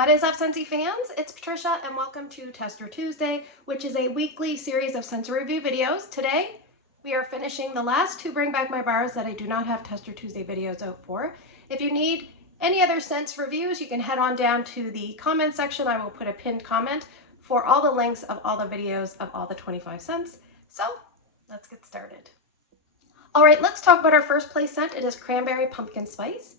What is up, Scentsy fans? It's Patricia and welcome to Tester Tuesday, which is a weekly series of Scentsy review videos. Today, we are finishing the last two Bring Back My Bars that I do not have Tester Tuesday videos out for. If you need any other scents reviews, you can head on down to the comment section. I will put a pinned comment for all the links of all the videos of all the 25 scents. So, let's get started. All right, let's talk about our first place scent. It is Cranberry Pumpkin Spice.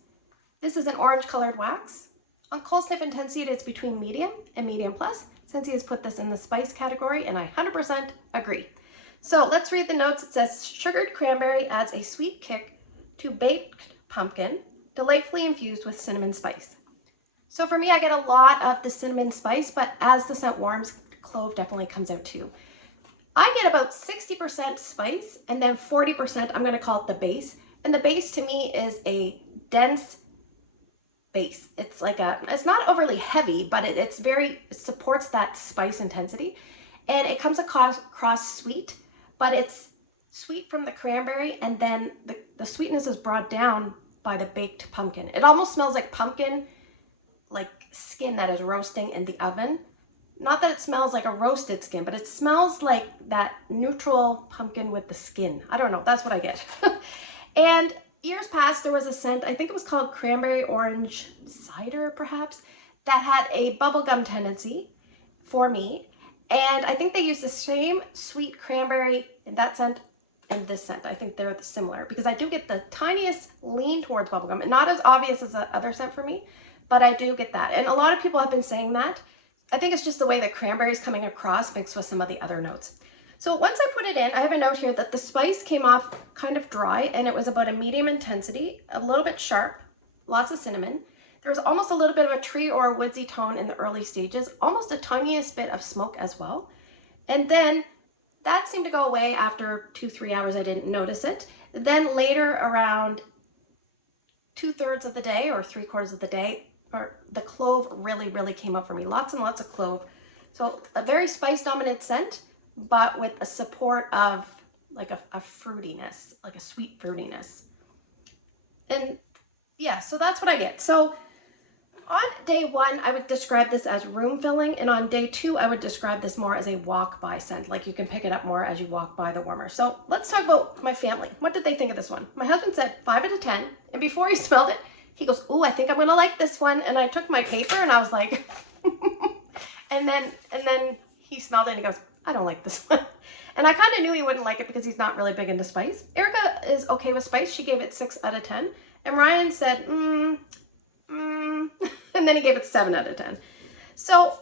This is an orange colored wax. On cold sniff intensity, it's between medium and medium plus. Scentsy has put this in the spice category, and I 100% agree. So let's read the notes. It says, sugared cranberry adds a sweet kick to baked pumpkin, delightfully infused with cinnamon spice. So for me, I get a lot of the cinnamon spice, but as the scent warms, clove definitely comes out too. I get about 60% spice, and then 40%, I'm gonna call it the base. And the base to me is a dense base. It's like it's not overly heavy, but it supports that spice intensity. And it comes across sweet, but it's sweet from the cranberry, and then the sweetness is brought down by the baked pumpkin. It almost smells like pumpkin, like skin that is roasting in the oven. Not that it smells like a roasted skin, but it smells like that neutral pumpkin with the skin. I don't know, that's what I get. And years past, there was a scent, I think it was called Cranberry Orange Cider, perhaps, that had a bubblegum tendency for me. And I think they used the same sweet cranberry in that scent and this scent. I think they're similar because I do get the tiniest lean towards bubblegum. And not as obvious as the other scent for me, but I do get that. And a lot of people have been saying that. I think it's just the way the cranberry is coming across mixed with some of the other notes. So once I put it in, I have a note here that the spice came off kind of dry, and it was about a medium intensity, a little bit sharp, lots of cinnamon. There was almost a little bit of a tree or a woodsy tone in the early stages, almost a tiniest bit of smoke as well. And then that seemed to go away after 2-3 hours. I didn't notice it. Then later, around 2/3 of the day or 3/4 of the day, the clove really came up for me. Lots and lots of clove. So a very spice dominant scent, but with a support of like a fruitiness, like a sweet fruitiness. And yeah, so that's what I get. So on day one, I would describe this as room filling, and on day two, I would describe this more as a walk by scent, like you can pick it up more as you walk by the warmer. So let's talk about my family. What did they think of this one? My husband said 5 out of 10, and before he smelled it, he goes, "Ooh, I think I'm gonna like this one." And I took my paper and I was like, and then he smelled it and he goes, "I don't like this one." And I kind of knew he wouldn't like it because he's not really big into spice. Erica is okay with spice. She gave it 6 out of 10. And Ryan said, and then he gave it 7 out of 10. So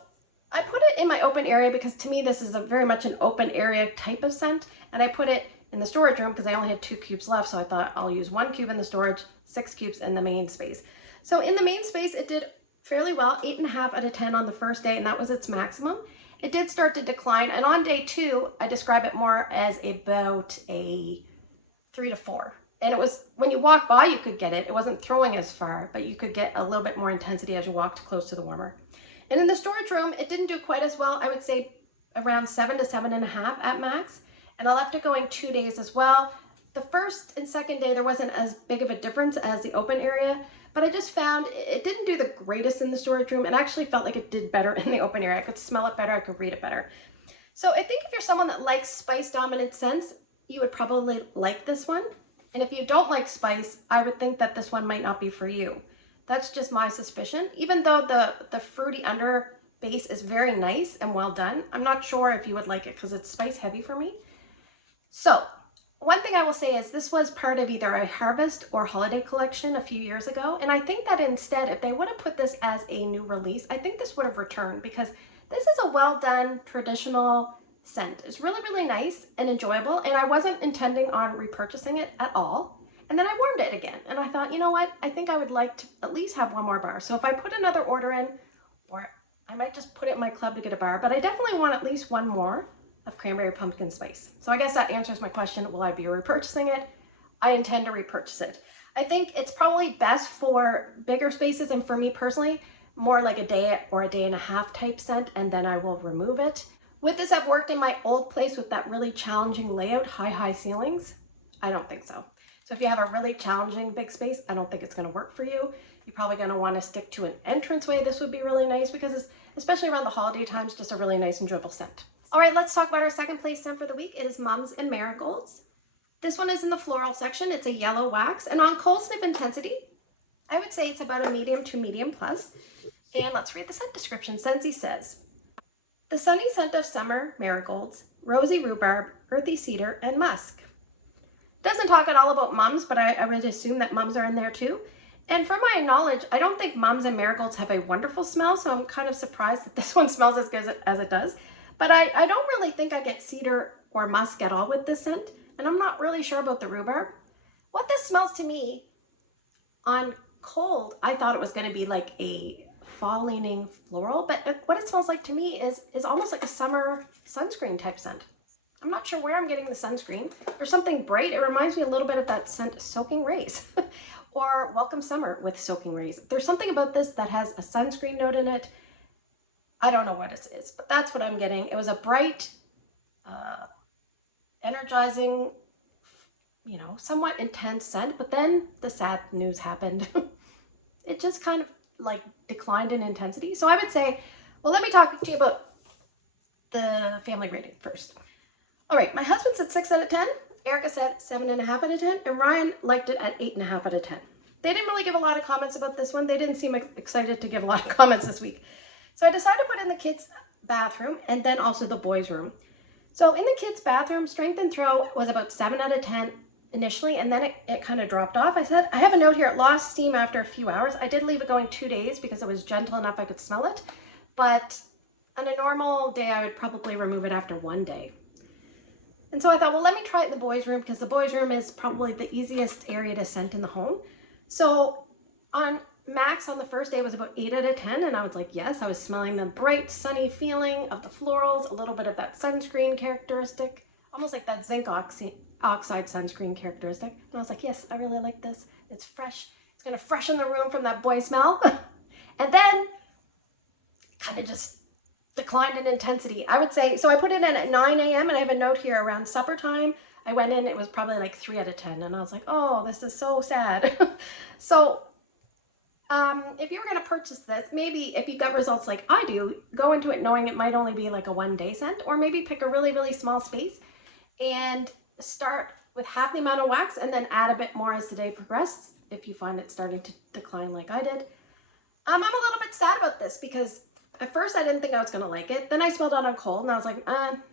I put it in my open area because to me, this is very much an open area type of scent. And I put it in the storage room because I only had 2 cubes left. So I thought I'll use 1 cube in the storage, 6 cubes in the main space. So in the main space, it did fairly well, 8.5 out of 10 on the first day, and that was its maximum. It did start to decline, and on day 2, I describe it more as about a 3 to 4. And it was, when you walk by, you could get it. It wasn't throwing as far, but you could get a little bit more intensity as you walked close to the warmer. And in the storage room, it didn't do quite as well. I would say around 7 to 7.5 at max. And I left it going 2 days as well. The first and second day, there wasn't as big of a difference as the open area, but I just found it didn't do the greatest in the storage room. It actually felt like it did better in the open area. I could smell it better, I could read it better. So I think if you're someone that likes spice dominant scents, you would probably like this one. And if you don't like spice, I would think that this one might not be for you. That's just my suspicion. Even though the fruity under base is very nice and well done, I'm not sure if you would like it because it's spice heavy for me. So one thing I will say is this was part of either a harvest or holiday collection a few years ago. And I think that instead, if they would have put this as a new release, I think this would have returned because this is a well done traditional scent. It's really nice and enjoyable. And I wasn't intending on repurchasing it at all. And then I warmed it again. And I thought, you know what? I think I would like to at least have 1 more bar. So if I put another order in, or I might just put it in my club to get a bar, but I definitely want at least 1 more of Cranberry Pumpkin Spice. So I guess that answers my question. Will I be repurchasing it? I intend to repurchase it. I think it's probably best for bigger spaces, and for me personally, more like a day or a day and a half type scent, and then I will remove it. With this, I've worked in my old place with that really challenging layout, high ceilings. I don't think so. So if you have a really challenging big space, I don't think it's going to work for you. you're probably going to want to stick to an entranceway. This would be really nice because it's, especially around the holiday times, just a really nice, enjoyable scent. All right, let's talk about our second place scent for the week. It is Mums and Marigolds. This one is in the floral section. It's a yellow wax, and on cold sniff intensity, I would say it's about a medium to medium plus. And let's read the scent description. Scentsy says, the sunny scent of summer marigolds, rosy rhubarb, earthy cedar, and musk. Doesn't talk at all about mums, but I would assume that mums are in there too. And from my knowledge, I don't think mums and marigolds have a wonderful smell, so I'm kind of surprised that this one smells as good as it does. But I don't really think I get cedar or musk at all with this scent, and I'm not really sure about the rhubarb. What this smells to me, on cold, I thought it was going to be like a fall-leaning floral, but what it smells like to me is almost like a summer sunscreen type scent. I'm not sure where I'm getting the sunscreen. There's something bright. It reminds me a little bit of that scent Soaking Rays or Welcome Summer with Soaking Rays. There's something about this that has a sunscreen note in it. I don't know what it is, but that's what I'm getting. It was a bright, energizing, somewhat intense scent, but then the sad news happened. It just kind of like declined in intensity. So I would say, well, let me talk to you about the family rating first. All right, my husband said 6 out of 10. Erica said 7.5 out of 10, and Ryan liked it at 8.5 out of 10. They didn't really give a lot of comments about this one. They didn't seem excited to give a lot of comments this week. So I decided to put in the kids' bathroom and then also the boys' room. So in the kids' bathroom, strength and throw was about 7 out of 10 initially, and then it kind of dropped off. I said, I have a note here, it lost steam after a few hours. I did leave it going 2 days because it was gentle enough I could smell it. But on a normal day, I would probably remove it after 1 day. And so I thought, well, let me try it in the boys' room because the boys' room is probably the easiest area to scent in the home. So on max on the first day was about 8 out of 10, and I was like, yes, I was smelling the bright, sunny feeling of the florals, a little bit of that sunscreen characteristic, almost like that zinc oxide sunscreen characteristic. And I was like, yes, I really like this. It's fresh. It's going to freshen the room from that boy smell. And then kind of just declined in intensity. I would say, so I put it in at 9 a.m. and I have a note here around supper time. I went in, it was probably like 3 out of 10. And I was like, oh, this is so sad. So if you were going to purchase this, maybe if you got results like I do, go into it knowing it might only be like a 1-day scent, or maybe pick a really, really small space and start with half the amount of wax and then add a bit more as the day progresses if you find it starting to decline like I did. I'm a little bit sad about this because at first I didn't think I was going to like it. Then I smelled it on cold and I was like,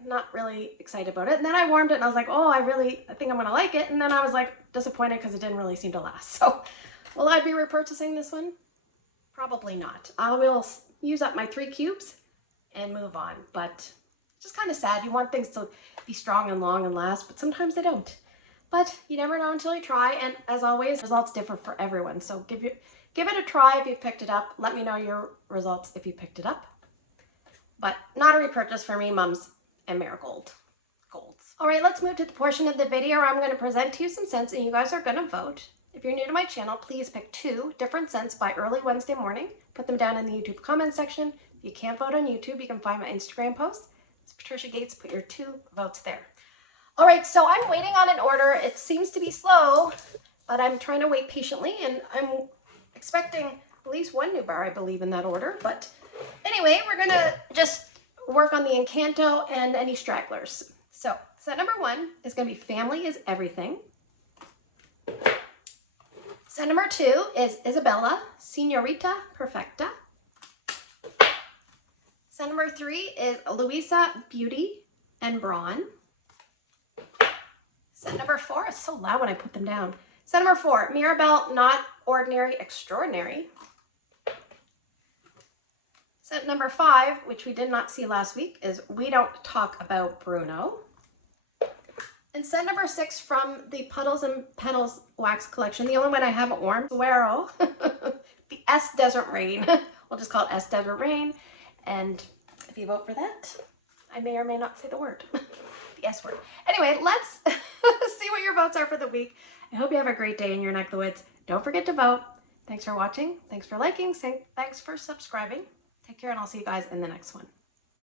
not really excited about it. And then I warmed it and I was like, oh, I think I'm going to like it. And then I was like disappointed because it didn't really seem to last. So will I be repurchasing this one? Probably not. I will use up my 3 cubes and move on. But it's just kind of sad. You want things to be strong and long and last, but sometimes they don't. But you never know until you try. And as always, results differ for everyone. So give it a try if you picked it up. Let me know your results if you picked it up. But not a repurchase for me, Mums and Marigolds. All right, let's move to the portion of the video where I'm going to present to you some scents and you guys are going to vote. If you're new to my channel, please pick 2 different scents by early Wednesday morning. Put them down in the YouTube comment section. If you can't vote on YouTube, you can find my Instagram post. It's Patricia Gates. Put your 2 votes there. All right, so I'm waiting on an order. It seems to be slow, but I'm trying to wait patiently, and I'm expecting at least 1 new bar, I believe, in that order. But anyway, we're going to just work on the Encanto and any stragglers. So scent number 1 is going to be Family is Everything. Scent number 2 is Isabella, Senorita Perfecta. Scent number 3 is Louisa, Beauty and Brawn. Scent number 4 is so loud when I put them down. Scent number 4, Mirabelle, Not Ordinary, Extraordinary. Scent number 5, which we did not see last week, is We Don't Talk About Bruno. And scent number 6 from the Puddles and Petals wax collection, the only one I haven't worn, Suero, the S Desert Rain. We'll just call it S Desert Rain. And if you vote for that, I may or may not say the word, the S word. Anyway, let's see what your votes are for the week. I hope you have a great day in your neck of the woods. Don't forget to vote. Thanks for watching. Thanks for liking. Thanks for subscribing. Take care, and I'll see you guys in the next one.